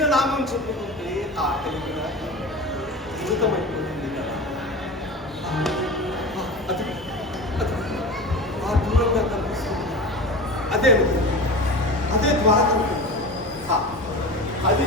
కృష్ణనామం చెప్పుకుంటే ఆకలి కూడా అద్భుతమైపోతుంది కదా. అది ఆ దూరంగా కనిపిస్తుంది. అదే అదే ద్వారా అది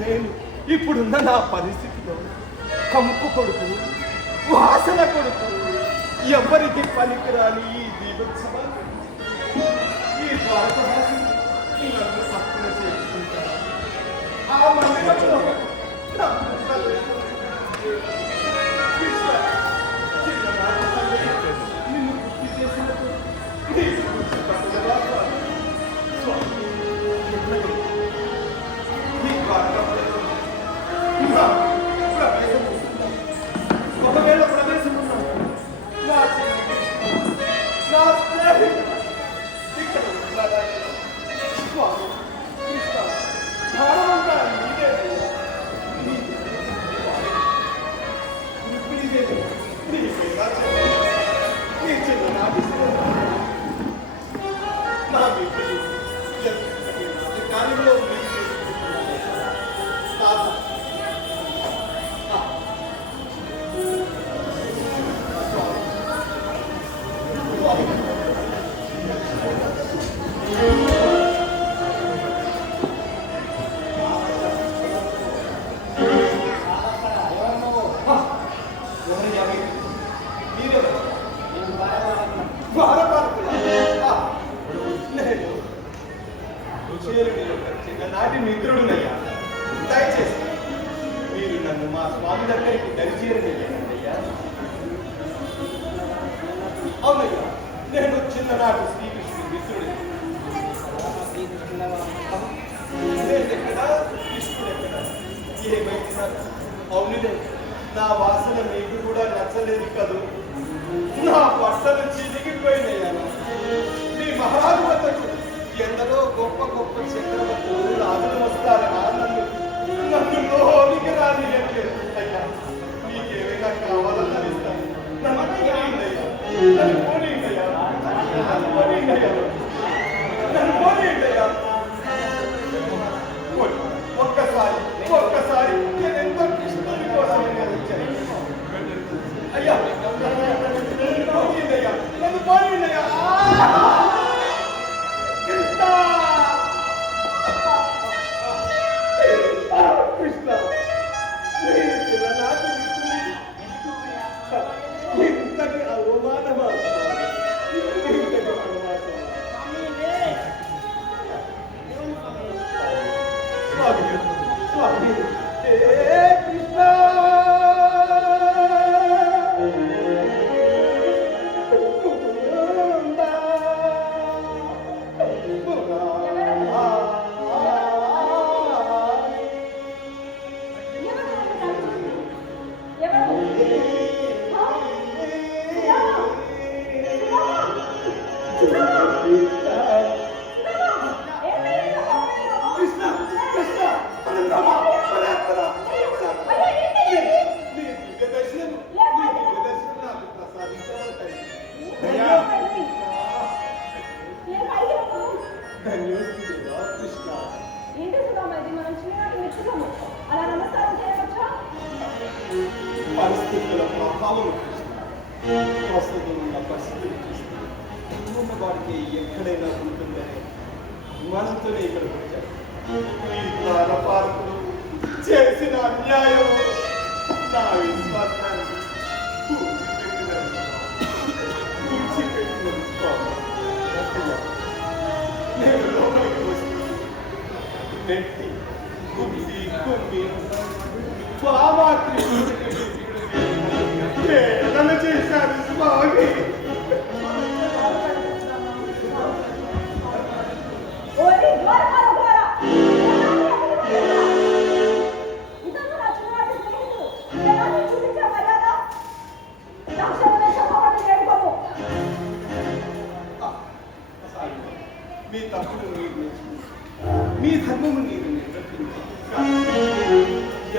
నేను ఇప్పుడున్న నా పరిస్థితిలో కంపు కొడుకు వాసన కొడుకు ఎవరికి పనికిరాని ఈ దీపోత్సవాలు ఈ ద్వారకవాసి నన్ను తప్పున చేసుకుంటారు ఆ మందిరంలో మిత్రుడునయ్యా. దయచేసి మీరు నన్ను మా స్వామి దగ్గరికి దరిచేరనియ్యానయ్యా అవునయ్యా నేను చిన్ననాటి శ్రీకృష్ణుడి మిత్రుడిని. నేను ఎక్కడ? కృష్ణుడు ఎక్కడ? ఏమైనా అవునులే నా వాసన మీకు కూడా నచ్చలేదు కదూ? నా బట్టలు చిరిగిపోయినయ్యా మీ మహారాజు వద్దకు ఎందరో గొప్ప గొప్ప చక్రవర్తులు రాజులు వస్తారనా నన్ను నన్ను లోనికి రానియట్లేదు అయ్యా మీకేమైనా కావాలని అడిస్తాను నన్ను పోనీయండయ్యా నన్ను నన్ను పోనీ. పరిస్థితుల ప్రభావం వస్తుంది పరిస్థితులు పరాత్పరా. వాడికి ఎక్కడైనా ఉంటుందని మనతోనే ఇక్కడికి వచ్చాను చేసిన అన్యాయం నా విశ్వాసాన్ని నేను లోపలికి వస్తూ నెట్టి స్వామి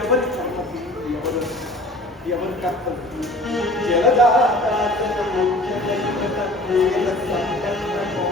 ఎవరి కర్మకు ఎవరు ఎవరి కర్తవ్యం జలదాతాతనము జలయుగత జల సంకల్పము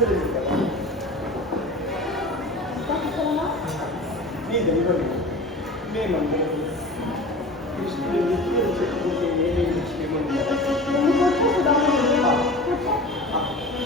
ずれてるから。ーダ。メーマン5番。して、2、